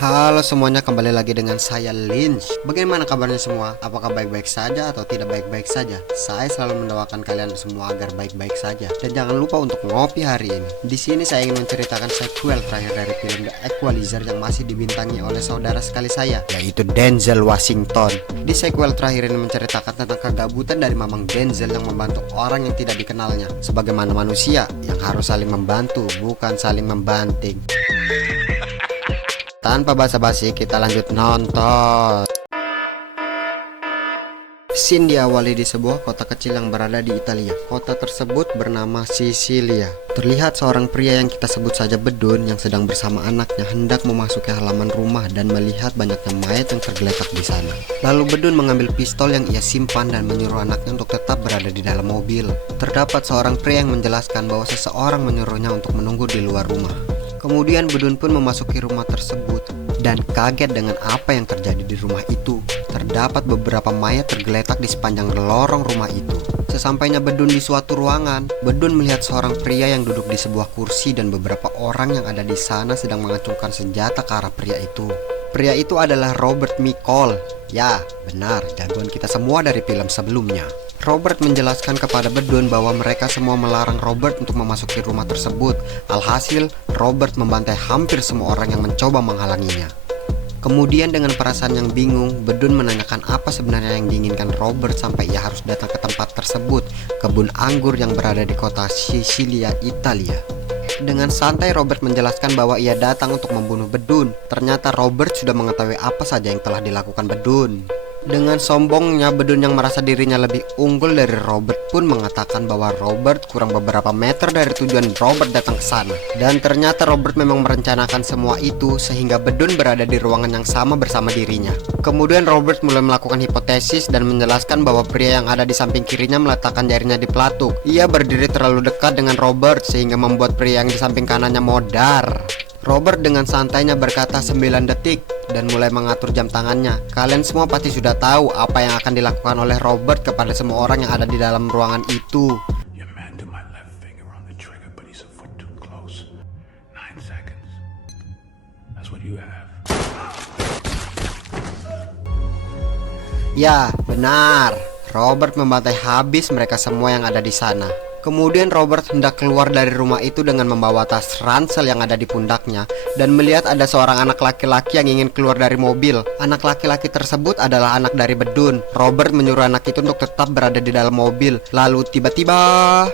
Halo semuanya, kembali lagi dengan saya Lynch. Bagaimana kabarnya semua? Apakah baik-baik saja atau tidak baik-baik saja? Saya selalu mendoakan kalian semua agar baik-baik saja. Dan jangan lupa untuk ngopi hari ini. Di sini saya ingin menceritakan sequel terakhir dari film The Equalizer yang masih dibintangi oleh saudara sekali saya, yaitu Denzel Washington. Di sequel terakhir ini menceritakan tentang kegabutan dari Mamang Denzel yang membantu orang yang tidak dikenalnya, sebagaimana manusia yang harus saling membantu, bukan saling membanting. Tanpa basa-basi, kita lanjut nonton. Scene diawali di sebuah kota kecil yang berada di Italia. Kota tersebut bernama Sisilia. Terlihat seorang pria yang kita sebut saja Bedun yang sedang bersama anaknya hendak memasuki halaman rumah dan melihat banyaknya mayat yang tergeletak di sana. Lalu Bedun mengambil pistol yang ia simpan dan menyuruh anaknya untuk tetap berada di dalam mobil. Terdapat seorang pria yang menjelaskan bahwa seseorang menyuruhnya untuk menunggu di luar rumah. Kemudian Bedun pun memasuki rumah tersebut dan kaget dengan apa yang terjadi di rumah itu. Terdapat beberapa mayat tergeletak di sepanjang lorong rumah itu. Sesampainya Bedun di suatu ruangan, Bedun melihat seorang pria yang duduk di sebuah kursi dan beberapa orang yang ada di sana sedang mengacungkan senjata ke arah pria itu. Pria itu adalah Robert Michael. Ya, benar, jagoan kita semua dari film sebelumnya. Robert menjelaskan kepada Bedun bahwa mereka semua melarang Robert untuk memasuki rumah tersebut. Alhasil, Robert membantai hampir semua orang yang mencoba menghalanginya. Kemudian dengan perasaan yang bingung, Bedun menanyakan apa sebenarnya yang diinginkan Robert sampai ia harus datang ke tempat tersebut, kebun anggur yang berada di kota Sisilia, Italia. Dengan santai Robert menjelaskan bahwa ia datang untuk membunuh Bedun. Ternyata Robert sudah mengetahui apa saja yang telah dilakukan Bedun. Dengan sombongnya, Bedun yang merasa dirinya lebih unggul dari Robert pun mengatakan bahwa Robert kurang beberapa meter dari tujuan Robert datang ke sana. Dan ternyata Robert memang merencanakan semua itu sehingga Bedun berada di ruangan yang sama bersama dirinya. Kemudian Robert mulai melakukan hipotesis dan menjelaskan bahwa pria yang ada di samping kirinya meletakkan jarinya di pelatuk. Ia berdiri terlalu dekat dengan Robert sehingga membuat pria yang di samping kanannya modar. Robert dengan santainya berkata 9 detik dan mulai mengatur jam tangannya. Kalian semua pasti sudah tahu apa yang akan dilakukan oleh Robert kepada semua orang yang ada di dalam ruangan itu. Ya, benar. Robert membantai habis mereka semua yang ada di sana. Kemudian Robert hendak keluar dari rumah itu dengan membawa tas ransel yang ada di pundaknya dan melihat ada seorang anak laki-laki yang ingin keluar dari mobil. Anak laki-laki tersebut adalah anak dari Bedun. Robert menyuruh anak itu untuk tetap berada di dalam mobil. Lalu tiba-tiba,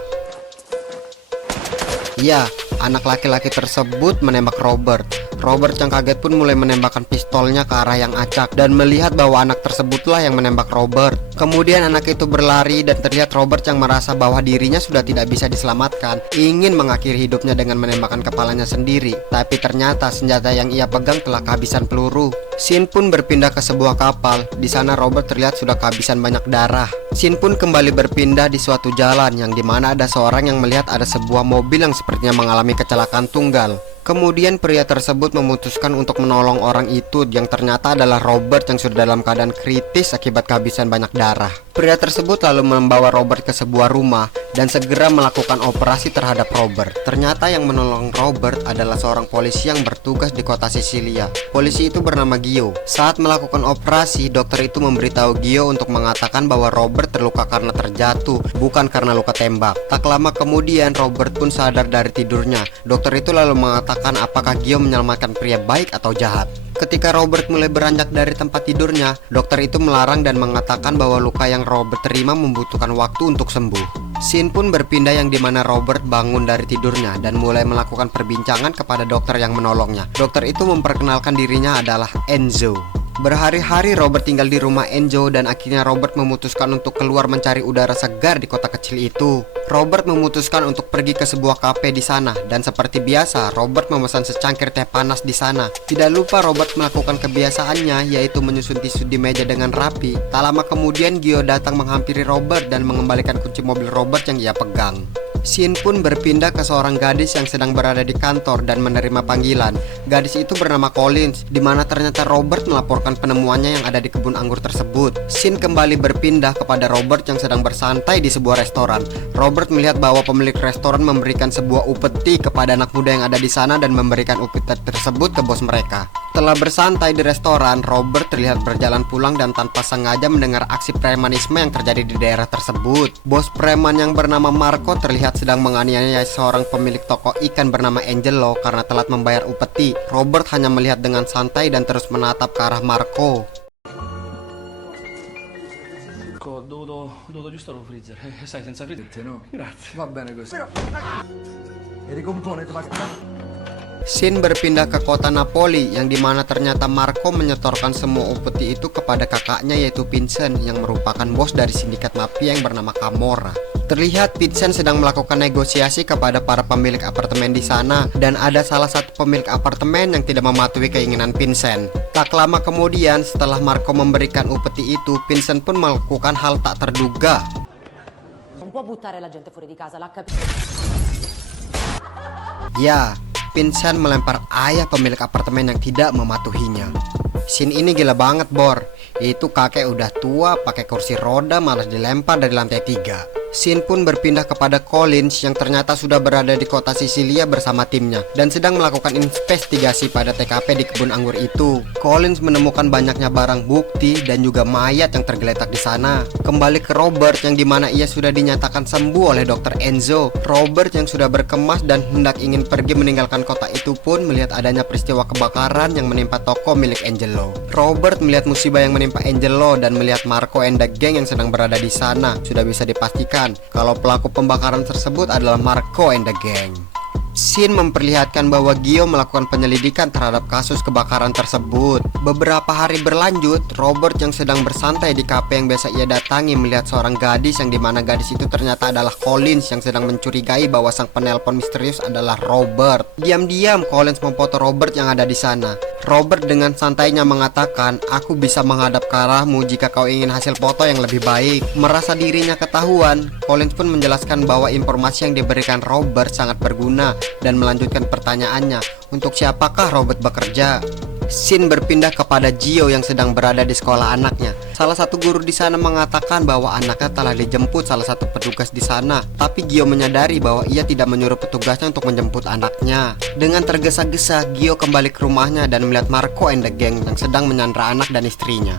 ya, anak laki-laki tersebut menembak Robert. Robert yang kaget pun mulai menembakkan pistolnya ke arah yang acak dan melihat bahwa anak tersebutlah yang menembak Robert. Kemudian anak itu berlari dan terlihat Robert yang merasa bahwa dirinya sudah tidak bisa diselamatkan, ingin mengakhiri hidupnya dengan menembakkan kepalanya sendiri. Tapi ternyata senjata yang ia pegang telah kehabisan peluru. Scene pun berpindah ke sebuah kapal. Di sana Robert terlihat sudah kehabisan banyak darah. Scene pun kembali berpindah di suatu jalan yang dimana ada seorang yang melihat ada sebuah mobil yang sepertinya mengalami kecelakaan tunggal. Kemudian pria tersebut memutuskan untuk menolong orang itu yang ternyata adalah Robert yang sudah dalam keadaan kritis akibat kehabisan banyak darah. Pria tersebut lalu membawa Robert ke sebuah rumah dan segera melakukan operasi terhadap Robert. Ternyata yang menolong Robert adalah seorang polisi yang bertugas di kota Sisilia. Polisi itu bernama Gio. Saat melakukan operasi, dokter itu memberitahu Gio untuk mengatakan bahwa Robert terluka karena terjatuh, bukan karena luka tembak. Tak lama kemudian Robert pun sadar dari tidurnya. Dokter itu lalu mengatakan apakah Gio menyelamatkan pria baik atau jahat. Ketika Robert mulai beranjak dari tempat tidurnya, dokter itu melarang dan mengatakan bahwa luka yang Robert terima membutuhkan waktu untuk sembuh. Scene pun berpindah yang dimana Robert bangun dari tidurnya dan mulai melakukan perbincangan kepada dokter yang menolongnya. Dokter itu memperkenalkan dirinya adalah Enzo. Berhari-hari Robert tinggal di rumah Enzo dan akhirnya Robert memutuskan untuk keluar mencari udara segar di kota kecil itu. Robert memutuskan untuk pergi ke sebuah kafe di sana dan seperti biasa Robert memesan secangkir teh panas di sana. Tidak lupa Robert melakukan kebiasaannya yaitu menyusun tisu di meja dengan rapi. Tak lama kemudian Gio datang menghampiri Robert dan mengembalikan kunci mobil Robert yang ia pegang. Scene pun berpindah ke seorang gadis yang sedang berada di kantor dan menerima panggilan. Gadis itu bernama Collins, di mana ternyata Robert melaporkan penemuannya yang ada di kebun anggur tersebut. Scene kembali berpindah kepada Robert yang sedang bersantai di sebuah restoran. Robert melihat bahwa pemilik restoran memberikan sebuah upeti kepada anak muda yang ada di sana dan memberikan upeti tersebut ke bos mereka. Setelah bersantai di restoran, Robert terlihat berjalan pulang dan tanpa sengaja mendengar aksi premanisme yang terjadi di daerah tersebut. Bos preman yang bernama Marco terlihat sedang menganiaya seorang pemilik toko ikan bernama Angelo karena telat membayar upeti. Robert hanya melihat dengan santai dan terus menatap ke arah Marco. Ho dovuto aggiustare il freezer, sai, senza freezer. No, Grazie. va bene così. E ricompone Scene berpindah ke kota Napoli yang dimana ternyata Marco menyetorkan semua upeti itu kepada kakaknya yaitu Vincent yang merupakan bos dari sindikat mafia yang bernama Camorra. Terlihat Vincent sedang melakukan negosiasi kepada para pemilik apartemen di sana dan ada salah satu pemilik apartemen yang tidak mematuhi keinginan Vincent. Tak lama kemudian setelah Marco memberikan upeti itu, Vincent pun melakukan hal tak terduga. Non può buttare la gente fuori di casa, l'ha capito. Ya, Vincent melempar ayah pemilik apartemen yang tidak mematuhinya. Scene ini gila banget, Bor. Itu kakek udah tua, pakai kursi roda malah dilempar dari lantai 3. Scene pun berpindah kepada Collins yang ternyata sudah berada di kota Sisilia bersama timnya dan sedang melakukan investigasi pada TKP di kebun anggur itu. Collins menemukan banyaknya barang bukti dan juga mayat yang tergeletak di sana. Kembali ke Robert yang dimana ia sudah dinyatakan sembuh oleh Dr. Enzo. Robert yang sudah berkemas dan hendak ingin pergi meninggalkan kota itu pun melihat adanya peristiwa kebakaran yang menimpa toko milik Angelo. Robert melihat musibah yang menimpa Angelo dan melihat Marco and the gang yang sedang berada di sana. Sudah bisa dipastikan kalau pelaku pembakaran tersebut adalah Marco and the gang. Scene memperlihatkan bahwa Gio melakukan penyelidikan terhadap kasus kebakaran tersebut. Beberapa hari berlanjut, Robert yang sedang bersantai di kafe yang biasa ia datangi melihat seorang gadis yang dimana gadis itu ternyata adalah Collins yang sedang mencurigai bahwa sang penelpon misterius adalah Robert. Diam-diam Collins memfoto Robert yang ada di sana. Robert dengan santainya mengatakan, "Aku bisa menghadap ke arahmu jika kau ingin hasil foto yang lebih baik." Merasa dirinya ketahuan, Collins pun menjelaskan bahwa informasi yang diberikan Robert sangat berguna dan melanjutkan pertanyaannya, untuk siapakah Robert bekerja? Scene berpindah kepada Gio yang sedang berada di sekolah anaknya. Salah satu guru di sana mengatakan bahwa anaknya telah dijemput salah satu petugas di sana, tapi Gio menyadari bahwa ia tidak menyuruh petugasnya untuk menjemput anaknya. Dengan tergesa-gesa, Gio kembali ke rumahnya dan melihat Marco and the gang yang sedang menyandra anak dan istrinya.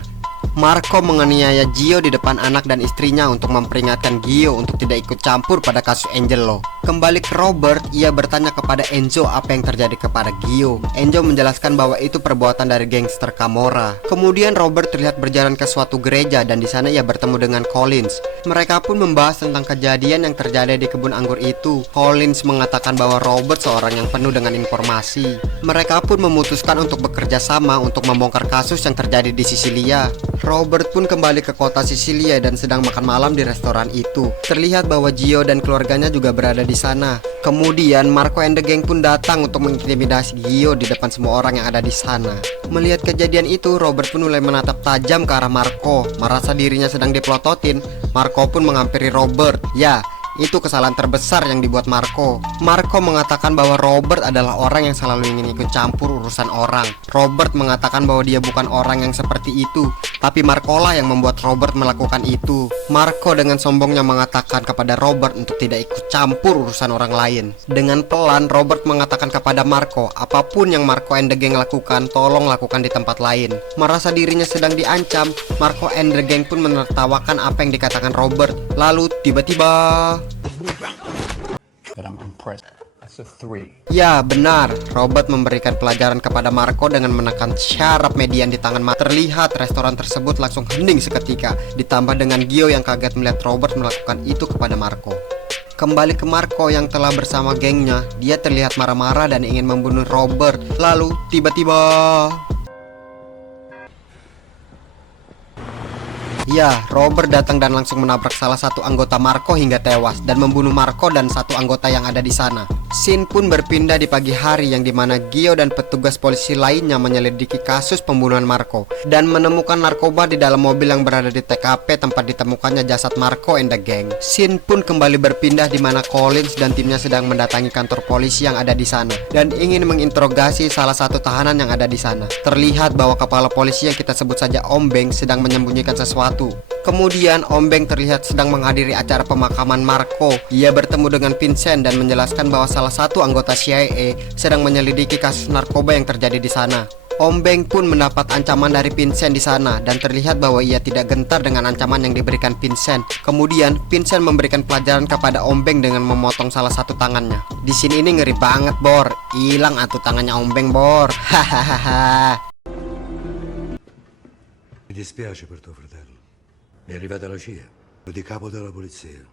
Marco menganiaya Gio di depan anak dan istrinya untuk memperingatkan Gio untuk tidak ikut campur pada kasus Angelo. Kembali ke Robert, ia bertanya kepada Enzo apa yang terjadi kepada Gio. Enzo menjelaskan bahwa itu perbuatan dari gangster Camorra. Kemudian Robert terlihat berjalan ke suatu gereja dan di sana ia bertemu dengan Collins. Mereka pun membahas tentang kejadian yang terjadi di kebun anggur itu. Collins mengatakan bahwa Robert seorang yang penuh dengan informasi. Mereka pun memutuskan untuk bekerja sama untuk membongkar kasus yang terjadi di Sisilia. Robert pun kembali ke kota Sisilia dan sedang makan malam di restoran itu. Terlihat bahwa Gio dan keluarganya juga berada di sana. Kemudian Marco and the gang pun datang untuk mengintimidasi Gio di depan semua orang yang ada di sana. Melihat kejadian itu, Robert pun mulai menatap tajam ke arah Marco. Merasa dirinya sedang dipelototin, Marco pun menghampiri Robert. Ya, itu kesalahan terbesar yang dibuat Marco. Marco mengatakan bahwa Robert adalah orang yang selalu ingin ikut campur urusan orang. Robert mengatakan bahwa dia bukan orang yang seperti itu, tapi Marco lah yang membuat Robert melakukan itu. Marco dengan sombongnya mengatakan kepada Robert untuk tidak ikut campur urusan orang lain. Dengan pelan, Robert mengatakan kepada Marco, apapun yang Marco and the gang lakukan, tolong lakukan di tempat lain. Merasa dirinya sedang diancam, Marco and the gang pun menertawakan apa yang dikatakan Robert. Lalu tiba-tiba ya benar, Robert memberikan pelajaran kepada Marco dengan menekan syaraf median di tangan Marco. Terlihat restoran tersebut langsung hening seketika. Ditambah dengan Gio yang kaget melihat Robert melakukan itu kepada Marco. Kembali ke Marco yang telah bersama gengnya. Dia terlihat marah-marah dan ingin membunuh Robert. Lalu tiba-tiba ya, Robert datang dan langsung menabrak salah satu anggota Marco hingga tewas dan membunuh Marco dan satu anggota yang ada di sana. Scene pun berpindah di pagi hari yang dimana Gio dan petugas polisi lainnya menyelidiki kasus pembunuhan Marco dan menemukan narkoba di dalam mobil yang berada di TKP tempat ditemukannya jasad Marco and the gang. Scene pun kembali berpindah di mana Collins dan timnya sedang mendatangi kantor polisi yang ada di sana dan ingin menginterogasi salah satu tahanan yang ada di sana. Terlihat bahwa kepala polisi yang kita sebut saja Om Beng sedang menyembunyikan sesuatu. Kemudian Om Beng terlihat sedang menghadiri acara pemakaman Marco. Ia bertemu dengan Vincent dan menjelaskan bahwa salah satu anggota CIA sedang menyelidiki kasus narkoba yang terjadi di sana. Ombeng pun mendapat ancaman dari Vincent di sana dan terlihat bahwa ia tidak gentar dengan ancaman yang diberikan Vincent. Kemudian Vincent memberikan pelajaran kepada Ombeng dengan memotong salah satu tangannya. Di sini ini ngeri banget, Bor. Hilang atuh tangannya Ombeng, Bor. Hahaha. Mi dispiace per tuo fratello. Mi è arrivata la CIA, di capo della polizia.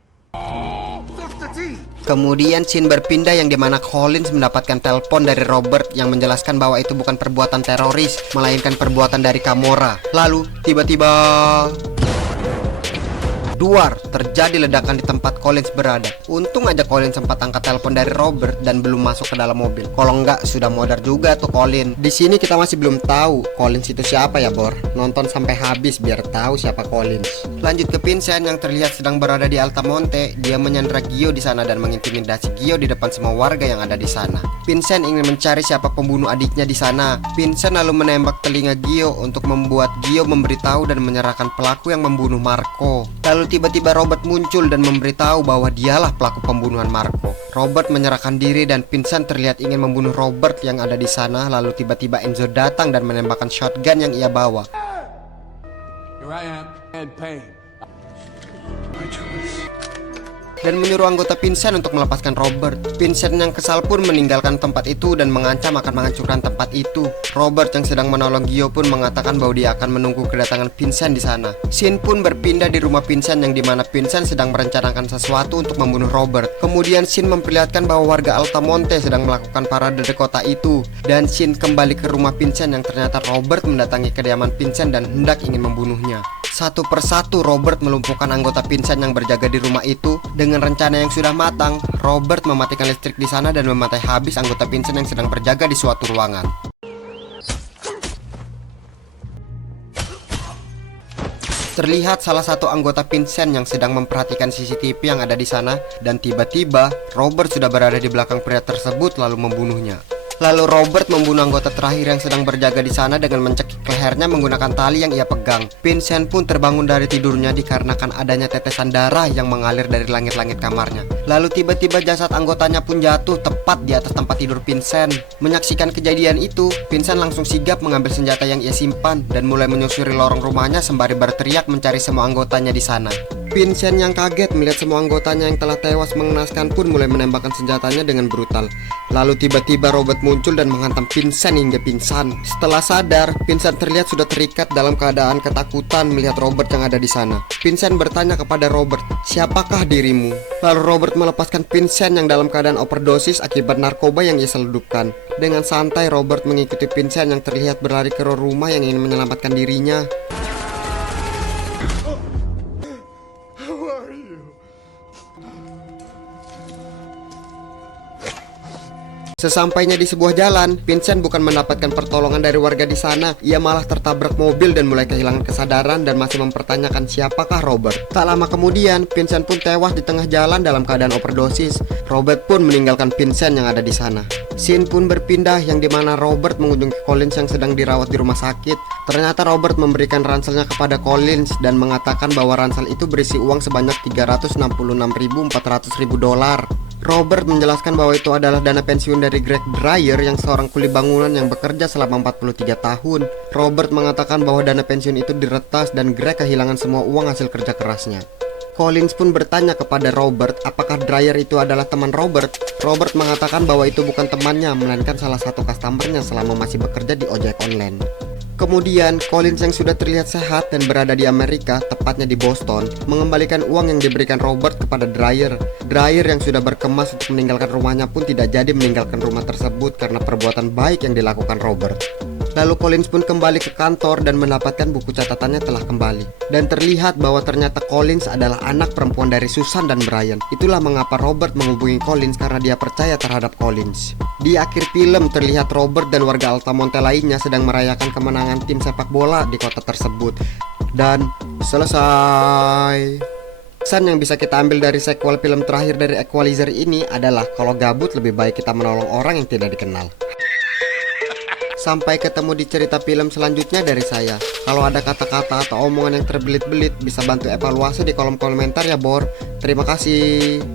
Kemudian scene berpindah yang dimana Collins mendapatkan telepon dari Robert yang menjelaskan bahwa itu bukan perbuatan teroris, melainkan perbuatan dari Camorra. Lalu tiba-tiba duar, terjadi ledakan di tempat Collins berada. Untung aja Collins sempat angkat telepon dari Robert dan belum masuk ke dalam mobil. Kalau enggak sudah modar juga tuh Collins. Di sini kita masih belum tahu Collins itu siapa ya, Bor. Nonton sampai habis biar tahu siapa Collins. Lanjut ke Vincent yang terlihat sedang berada di Altamonte. Dia menyandra Gio di sana dan mengintimidasi Gio di depan semua warga yang ada di sana. Vincent ingin mencari siapa pembunuh adiknya di sana. Vincent lalu menembak telinga Gio untuk membuat Gio memberitahu dan menyerahkan pelaku yang membunuh Marco. Lalu tiba-tiba Robert muncul dan memberitahu bahwa dialah pelaku pembunuhan Marco. Robert menyerahkan diri dan Vincent terlihat ingin membunuh Robert yang ada di sana. Lalu tiba-tiba Enzo datang dan menembakkan shotgun yang ia bawa. Here I am, and pain. Dan menyuruh anggota Vincent untuk melepaskan Robert. Vincent yang kesal pun meninggalkan tempat itu dan mengancam akan menghancurkan tempat itu. Robert yang sedang menolong Gio pun mengatakan bahwa dia akan menunggu kedatangan Vincent di sana. Scene pun berpindah di rumah Vincent yang dimana Vincent sedang merencanakan sesuatu untuk membunuh Robert. Kemudian scene memperlihatkan bahwa warga Altamonte sedang melakukan parade di kota itu. Dan scene kembali ke rumah Vincent yang ternyata Robert mendatangi kediaman Vincent dan hendak ingin membunuhnya. Satu persatu Robert melumpuhkan anggota Vincent yang berjaga di rumah itu. Dengan rencana yang sudah matang, Robert mematikan listrik di sana dan mematai habis anggota Vincent yang sedang berjaga di suatu ruangan. Terlihat salah satu anggota Vincent yang sedang memperhatikan CCTV yang ada di sana dan tiba-tiba Robert sudah berada di belakang pria tersebut lalu membunuhnya. Lalu Robert membunuh anggota terakhir yang sedang berjaga di sana dengan mencekik lehernya menggunakan tali yang ia pegang. Vincent pun terbangun dari tidurnya dikarenakan adanya tetesan darah yang mengalir dari langit-langit kamarnya. Lalu tiba-tiba jasad anggotanya pun jatuh tepat di atas tempat tidur Vincent. Menyaksikan kejadian itu, Vincent langsung sigap mengambil senjata yang ia simpan dan mulai menyusuri lorong rumahnya sembari berteriak mencari semua anggotanya di sana. Vincent yang kaget melihat semua anggotanya yang telah tewas mengenaskan pun mulai menembakkan senjatanya dengan brutal. Lalu tiba-tiba Robert muncul dan menghantam Vincent hingga pingsan. Setelah sadar, Vincent terlihat sudah terikat dalam keadaan ketakutan melihat Robert yang ada di sana. Vincent bertanya kepada Robert, "Siapakah dirimu?" Lalu Robert melepaskan Vincent yang dalam keadaan overdosis akibat narkoba yang ia seludupkan. Dengan santai Robert mengikuti Vincent yang terlihat berlari ke rumah yang ingin menyelamatkan dirinya. Sesampainya di sebuah jalan, Vincent bukan mendapatkan pertolongan dari warga di sana. Ia malah tertabrak mobil dan mulai kehilangan kesadaran dan masih mempertanyakan siapakah Robert. Tak lama kemudian, Vincent pun tewas di tengah jalan dalam keadaan overdosis. Robert pun meninggalkan Vincent yang ada di sana. Scene pun berpindah yang dimana Robert mengunjungi Collins yang sedang dirawat di rumah sakit. Ternyata Robert memberikan ranselnya kepada Collins dan mengatakan bahwa ransel itu berisi uang sebanyak $366.400.000. Robert menjelaskan bahwa itu adalah dana pensiun dari Greg Dreyer yang seorang kuli bangunan yang bekerja selama 43 tahun. Robert mengatakan bahwa dana pensiun itu diretas dan Greg kehilangan semua uang hasil kerja kerasnya. Collins pun bertanya kepada Robert apakah Dreyer itu adalah teman Robert. Robert mengatakan bahwa itu bukan temannya, melainkan salah satu customernya selama masih bekerja di ojek online. Kemudian, Collins yang sudah terlihat sehat dan berada di Amerika, tepatnya di Boston, mengembalikan uang yang diberikan Robert kepada Dreyer. Dreyer yang sudah berkemas untuk meninggalkan rumahnya pun tidak jadi meninggalkan rumah tersebut karena perbuatan baik yang dilakukan Robert. Lalu Collins pun kembali ke kantor dan mendapatkan buku catatannya telah kembali. Dan terlihat bahwa ternyata Collins adalah anak perempuan dari Susan dan Brian. Itulah mengapa Robert menghubungi Collins karena dia percaya terhadap Collins. Di akhir film terlihat Robert dan warga Altamonte lainnya sedang merayakan kemenangan tim sepak bola di kota tersebut. Dan selesai. Pesan yang bisa kita ambil dari sequel film terakhir dari Equalizer ini adalah kalau gabut lebih baik kita menolong orang yang tidak dikenal. Sampai ketemu di cerita film selanjutnya dari saya. Kalau ada kata-kata atau omongan yang terbelit-belit bisa bantu evaluasi di kolom komentar ya Bor. Terima kasih.